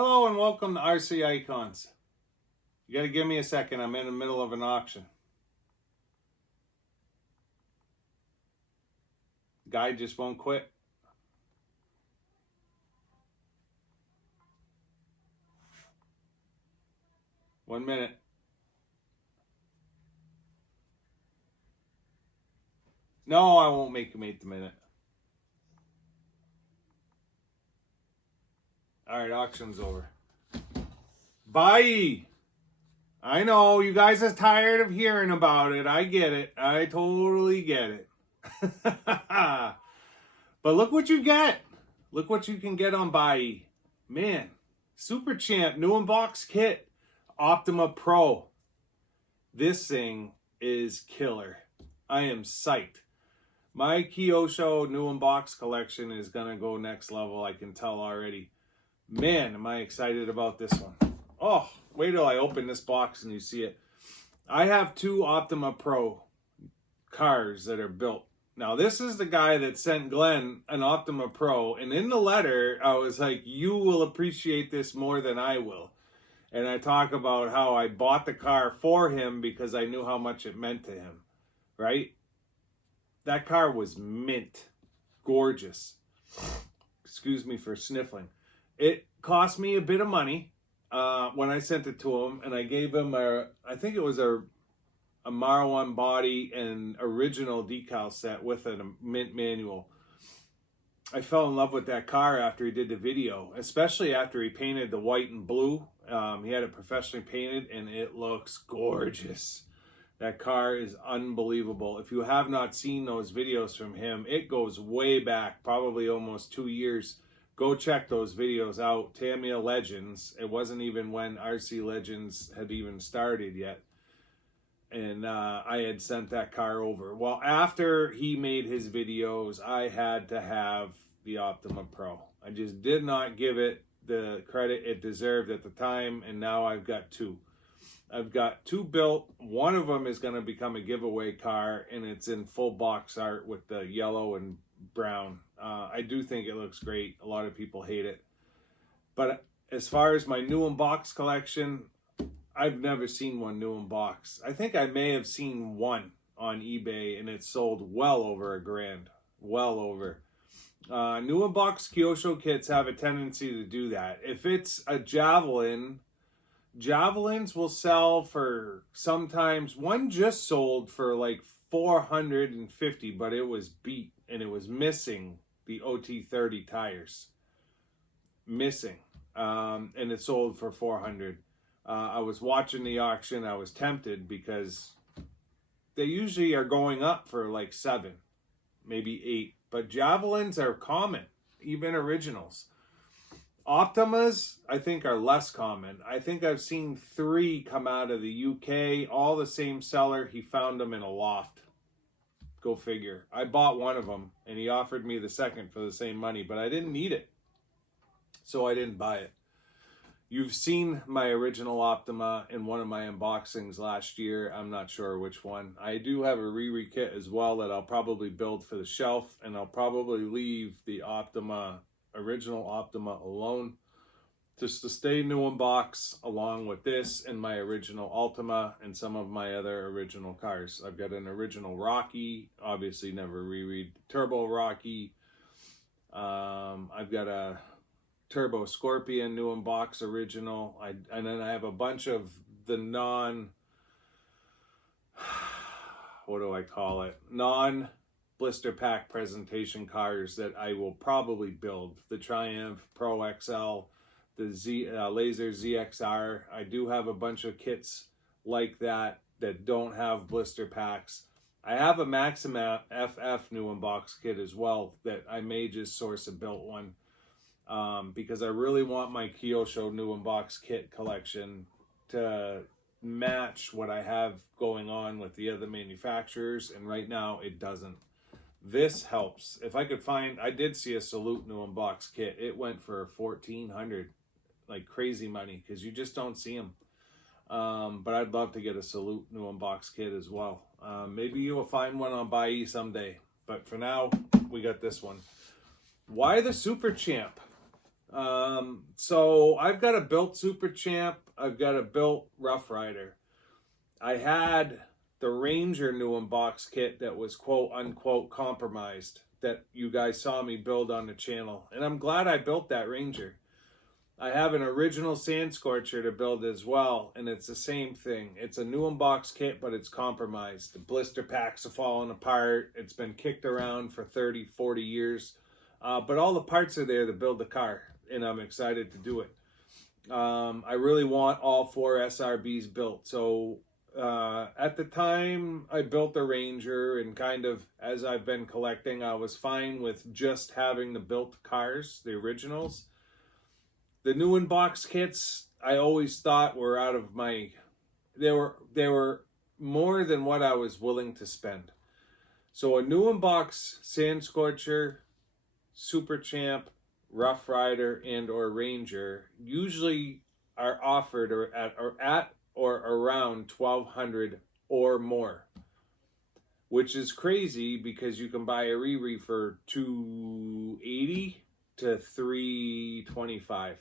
Hello and welcome to RC Icons. You gotta give me a second, I'm in the middle of an auction. Guy just won't quit. One minute. No, I won't make him 8 the minute. Alright, auction's over. Bye! I know, you guys are tired of hearing about it. I get it. I totally get it. But look what you get. Look what you can get on Buy. Man, Super Champ, new unbox kit. Optima Pro. This thing is killer. I am psyched. My Kyosho new unbox collection is going to go next level. I can tell already. Man, am I excited about this one. Oh, wait till I open this box and you see it. I have 2 Optima Pro cars that are built. Now, this is the guy that sent Glenn an Optima Pro. And in the letter, I was like, you will appreciate this more than I will. And I talk about how I bought the car for him because I knew how much it meant to him. Right? That car was mint. Gorgeous. Excuse me for sniffling. It cost me a bit of money when I sent it to him. And I gave him I think it was a Marwan body and original decal set with a mint manual. I fell in love with that car after he did the video, especially after he painted the white and blue. He had it professionally painted and it looks gorgeous. That car is unbelievable. If you have not seen those videos from him, it goes way back, probably almost 2 years. Go check those videos out. Tamiya Legends. It wasn't even when RC Legends had even started yet. And I had sent that car over. Well, after he made his videos, I had to have the Optima Pro. I just did not give it the credit it deserved at the time, and now I've got 2. I've got 2 built. One of them is going to become a giveaway car, and it's in full box art with the yellow and brown. I do think it looks great. A lot of people hate it. But as far as my new unbox collection, I've never seen one new in box. I think I may have seen one on eBay and it sold well over $1,000. Well over. New in box Kyosho kits have a tendency to do that. If it's a javelin, javelins will sell for sometimes, one just sold for like $450, but it was beat and it was missing the OT30 tires. Missing. And it sold for $400. I was watching the auction. I was tempted because they usually are going up for like 7, maybe 8. But javelins are common, even originals. Optimas, I think, are less common. I think I've seen 3 come out of the UK, all the same seller. He found them in a loft. Go figure. I bought one of them, and he offered me the second for the same money, but I didn't need it, so I didn't buy it. You've seen my original Optima in one of my unboxings last year. I'm not sure which one. I do have a Riri kit as well that I'll probably build for the shelf, and I'll probably leave the original Optima alone just to stay new in box along with this and my original Ultima and some of my other original cars. I've got an original Rocky, obviously never Riri, Turbo Rocky. I've got a Turbo Scorpion new in box original. And then I have a bunch of the what do I call it? Non blister pack presentation cars that I will probably build. The Triumph Pro XL, the Laser ZXR. I do have a bunch of kits like that don't have blister packs. I have a Maxima FF new in box kit as well that I may just source a built one. Because I really want my Kyosho new in box kit collection to match what I have going on with the other manufacturers, and right now it doesn't. This helps. If I could find, I did see a Salute new in box kit. It went for $1,400, like crazy money, because you just don't see them. But I'd love to get a Salute new in box kit as well. Maybe you will find one on Buy someday, but for now we got this one. Why the Super Champ? So I've got a built Super Champ. I've got a built Rough Rider. I had the Ranger new in box kit that was quote unquote compromised that you guys saw me build on the channel. And I'm glad I built that Ranger. I have an original Sand Scorcher to build as well, and it's the same thing. It's a new in box kit, but it's compromised. The blister packs have fallen apart. It's been kicked around for 30, 40 years. But all the parts are there to build the car, and I'm excited to do it. I really want all 4 SRBs built. So at the time I built the Ranger, and kind of as I've been collecting, I was fine with just having the built cars, the originals. The new in box kits I always thought were out of my, they were more than what I was willing to spend. So a new in box Sand Scorcher, Super Champ, Rough Rider, and or Ranger usually are offered at or around $1,200 or more, which is crazy because you can buy a Riri for $280 to $325.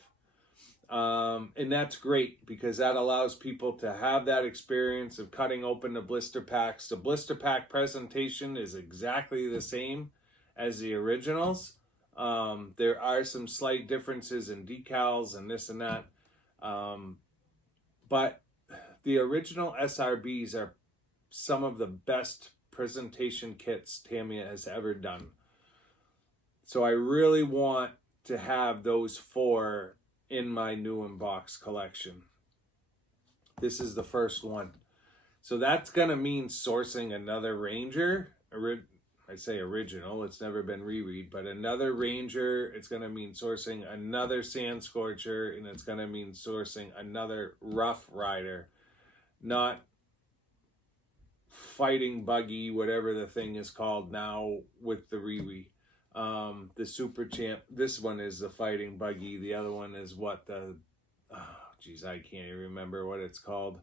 And that's great because that allows people to have that experience of cutting open the blister packs. The blister pack presentation is exactly the same as the originals. There are some slight differences in decals and this and that. But the original SRBs are some of the best presentation kits Tamiya has ever done. So I really want to have those 4 in my new in box collection. This is the first one. So that's going to mean sourcing another Ranger. I say original, it's never been reread, but another Ranger. It's going to mean sourcing another Sand Scorcher, and it's going to mean sourcing another Rough Rider. Not fighting buggy, whatever the thing is called now with the Riri. The Super Champ, this one is the fighting buggy. The other one is what I can't even remember what it's called.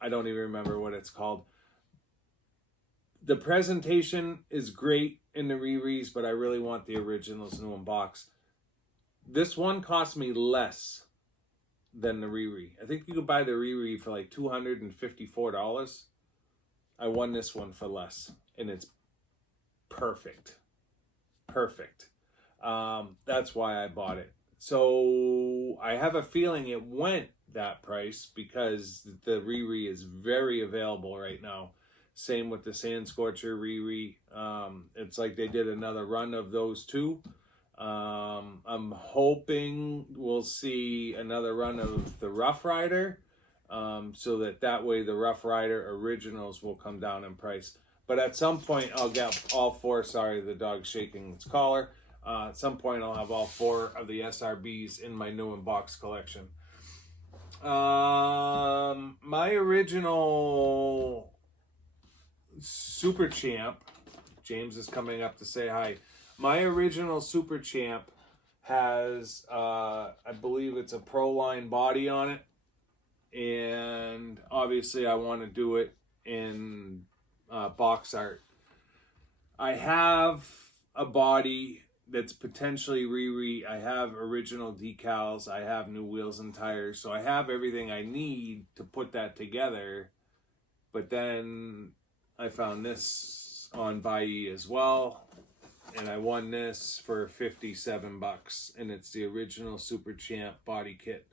I don't even remember what it's called. The presentation is great in the Riris, but I really want the originals new in box. This one cost me less than the Riri. I think you could buy the Riri for like $254. I won this one for less, and it's perfect. That's why I bought it. So I have a feeling it went that price because the Riri is very available right now. Same with the Sand Scorcher Riri. It's like they did another run of those 2. I'm hoping we'll see another run of the Rough Rider, so that way the Rough Rider originals will come down in price. But at some point I'll get all 4, sorry, the dog's shaking its collar. At some point I'll have all 4 of the SRBs in my new in box collection. My original Super Champ, James is coming up to say hi. My original Super Champ has, I believe it's a Pro Line body on it. And obviously I want to do it in box art. I have a body that's potentially Riri. I have original decals. I have new wheels and tires. So I have everything I need to put that together. But then I found this on Buyee as well. And I won this for $57. And it's the original Super Champ body kit.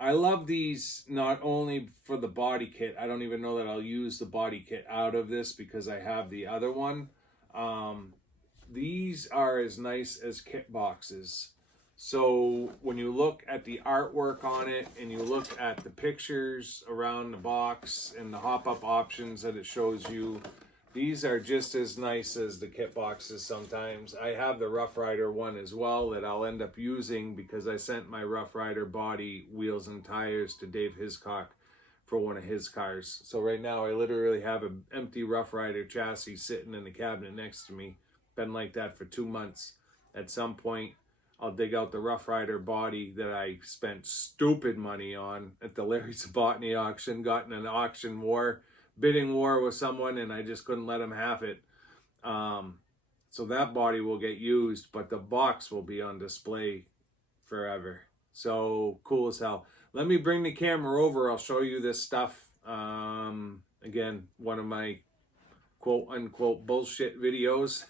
I love these not only for the body kit. I don't even know that I'll use the body kit out of this because I have the other one. These are as nice as kit boxes. So when you look at the artwork on it and you look at the pictures around the box and the hop-up options that it shows you, these are just as nice as the kit boxes sometimes. I have the Rough Rider one as well that I'll end up using because I sent my Rough Rider body, wheels, and tires to Dave Hiscock for one of his cars. So right now I literally have an empty Rough Rider chassis sitting in the cabinet next to me. Been like that for 2 months. At some point, I'll dig out the Rough Rider body that I spent stupid money on at the Larry Sabotny auction, got in an auction war, bidding war with someone, and I just couldn't let him have it. So that body will get used, but the box will be on display forever. So cool as hell. Let me bring the camera over. I'll show you this stuff. Again, one of my quote unquote bullshit videos.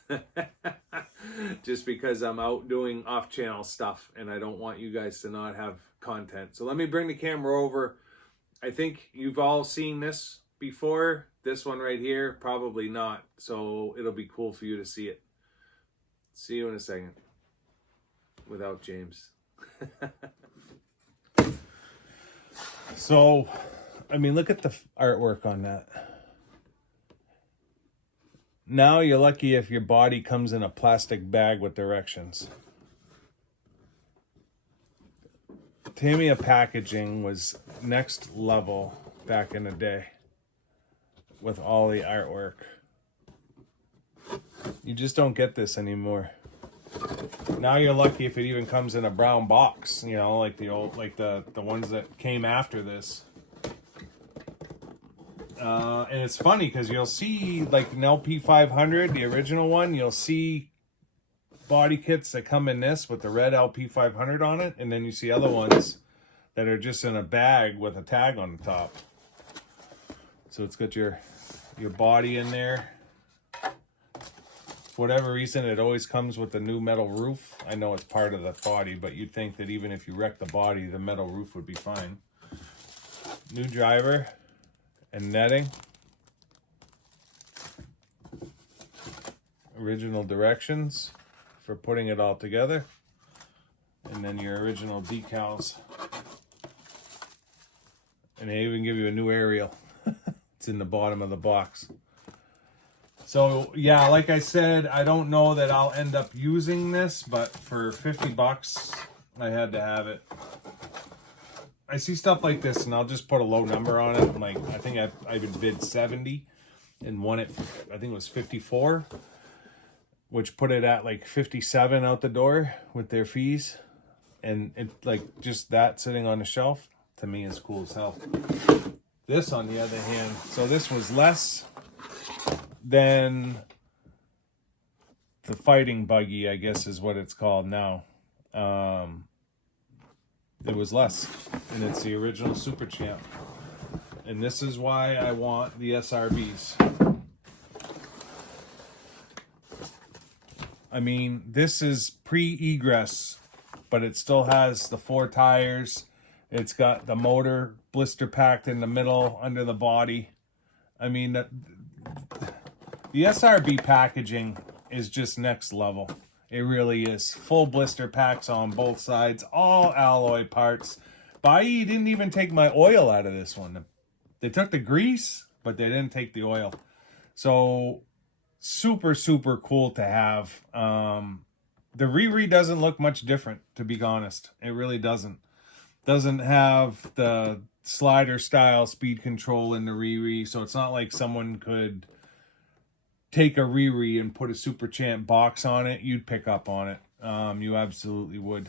Just because I'm out doing off-channel stuff and I don't want you guys to not have content. So let me bring the camera over. I think you've all seen this before. This one right here, probably not. So it'll be cool for you to see it. See you in a second. Without James. So, I mean, look at the artwork on that. Now you're lucky if your body comes in a plastic bag with directions. Tamiya packaging was next level back in the day with all the artwork. You just don't get this anymore. Now you're lucky if it even comes in a brown box, you know, like the old, like the ones that came after this. And it's funny because you'll see like an LP500, the original one, you'll see body kits that come in this with the red LP500 on it, and then you see other ones that are just in a bag with a tag on the top. So it's got your body in there. For whatever reason, it always comes with the new metal roof. I know it's part of the body, but you'd think that even if you wreck the body, the metal roof would be fine. New driver and netting. Original directions for putting it all together. And then your original decals. And they even give you a new aerial. It's in the bottom of the box. So yeah, like I said, I don't know that I'll end up using this, but for 50 bucks, I had to have it. I see stuff like this and I'll just put a low number on it. I'm like, I think I even bid 70 and won it, I think it was 54, which put it at like 57 out the door with their fees. And it like just that sitting on the shelf to me is cool as hell. This on the other hand, so this was less than the fighting buggy, I guess is what it's called now. It was less, and it's the original Super Champ. And this is why I want the SRBs. I mean, this is pre-egress, but it still has the 4 tires. It's got the motor blister packed in the middle under the body. I mean, the SRB packaging is just next level. It really is. Full blister packs on both sides, all alloy parts. Bai didn't even take my oil out of this one. They took the grease, but they didn't take the oil. So super, super cool to have. The Riri doesn't look much different, to be honest. It really doesn't. Doesn't have the slider style speed control in the Riri, so it's not like someone could take a Riri and put a Super Champ box on it. You'd pick up on it. You absolutely would.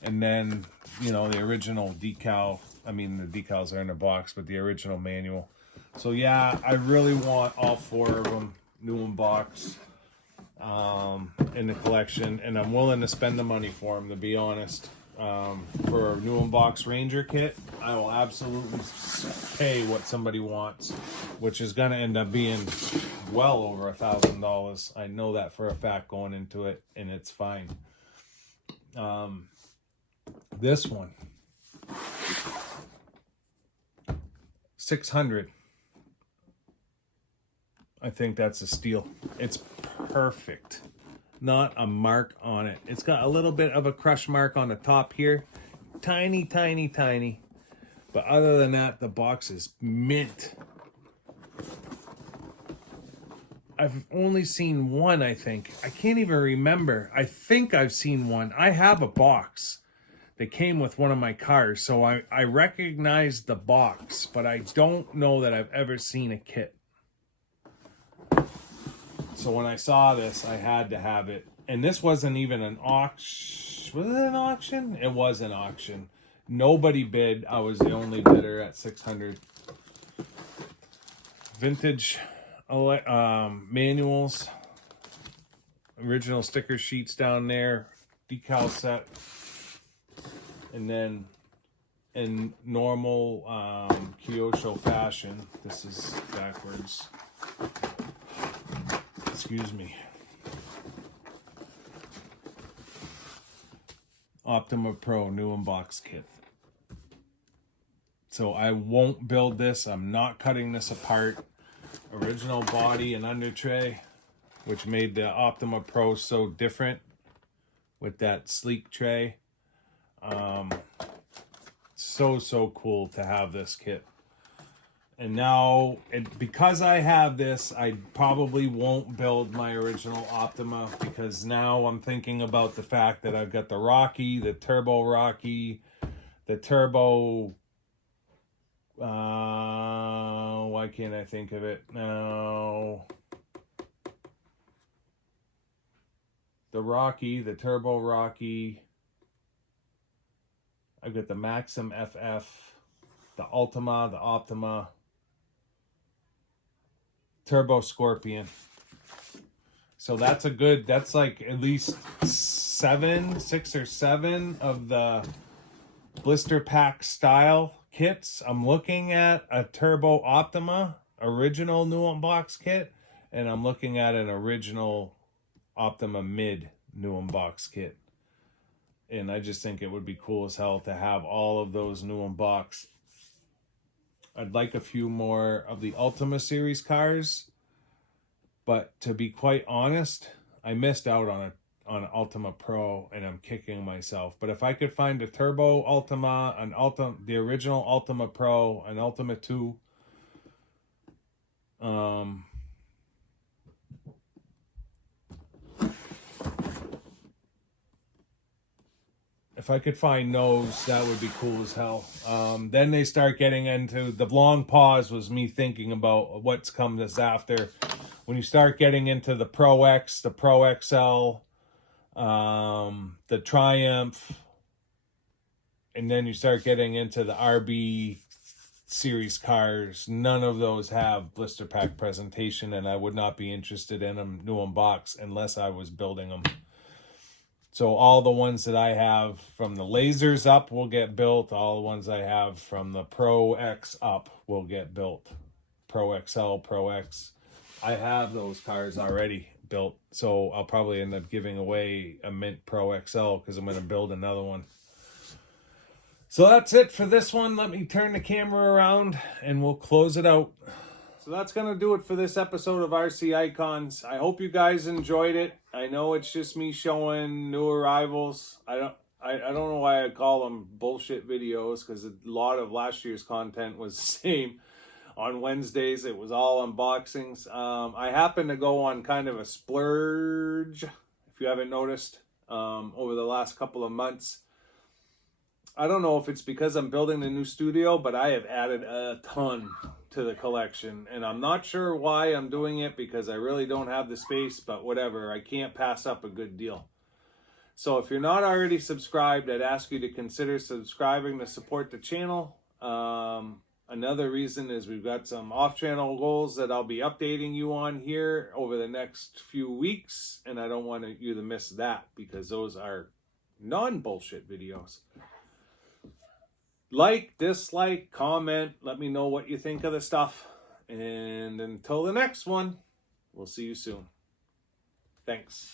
And then, you know, the original decal. I mean, the decals are in the box, but the original manual. So yeah, I really want all 4 of them, new in box, in the collection, and I'm willing to spend the money for them, to be honest. For a new in-box Ranger kit, I will absolutely pay what somebody wants, which is going to end up being well over $1,000. I know that for a fact going into it, and it's fine. This one, 600. I think that's a steal. It's perfect. Not a mark on it. It's got a little bit of a crush mark on the top here. Tiny, tiny, tiny. But other than that, the box is mint. I've only seen one, I think. I can't even remember. I think I've seen one. I have a box that came with one of my cars, so I recognize the box, but I don't know that I've ever seen a kit. So when I saw this, I had to have it. And this wasn't even an auction. Was it an auction? It was an auction. Nobody bid. I was the only bidder at 600. Vintage manuals. Original sticker sheets down there. Decal set. And then in normal Kyosho fashion, this is backwards. Excuse me. Optima Pro new unbox kit. So I won't build this. I'm not cutting this apart. Original body and under tray, which made the Optima Pro so different with that sleek tray. So cool to have this kit. And now, because I have this, I probably won't build my original Optima, because now I'm thinking about the fact that I've got the Rocky, the Turbo Rocky, the Turbo... why can't I think of it now? The Rocky, the Turbo Rocky. I've got the Maxim FF, the Ultima, the Optima, Turbo Scorpion. So that's that's like at least 6 or 7 of the blister pack style kits. I'm looking at a Turbo Optima original new unbox kit, and I'm looking at an original Optima mid new unbox kit. And I just think it would be cool as hell to have all of those new unbox. I'd like a few more of the Ultima series cars, but to be quite honest, I missed out on an Ultima Pro, and I'm kicking myself. But if I could find a Turbo Ultima, the original Ultima Pro, an Ultima 2, if I could find those, that would be cool as hell. Then they start getting into... The long pause was me thinking about what's come this after. When you start getting into the Pro X, the Pro XL, the Triumph, and then you start getting into the RB series cars, none of those have blister pack presentation, and I would not be interested in them new unbox unless I was building them. So all the ones that I have from the lasers up will get built. All the ones I have from the Pro X up will get built. Pro XL, Pro X. I have those cars already built. So I'll probably end up giving away a Mint Pro XL because I'm going to build another one. So that's it for this one. Let me turn the camera around and we'll close it out. So that's going to do it for this episode of RC Icons. I hope you guys enjoyed it. I know it's just me showing new arrivals. I don't know why I call them bullshit videos, because a lot of last year's content was the same. On Wednesdays, it was all unboxings. I happen to go on kind of a splurge, if you haven't noticed, over the last couple of months. I don't know if it's because I'm building a new studio, but I have added a ton to the collection, and I'm not sure why I'm doing it, because I really don't have the space, but whatever. I can't pass up a good deal. So if you're not already subscribed, I'd ask you to consider subscribing to support the channel. Another reason is we've got some off-channel goals that I'll be updating you on here over the next few weeks, and I don't want you to miss that, because those are non-bullshit videos. Like, dislike, comment, let me know what you think of the stuff. And until the next one, we'll see you soon. Thanks.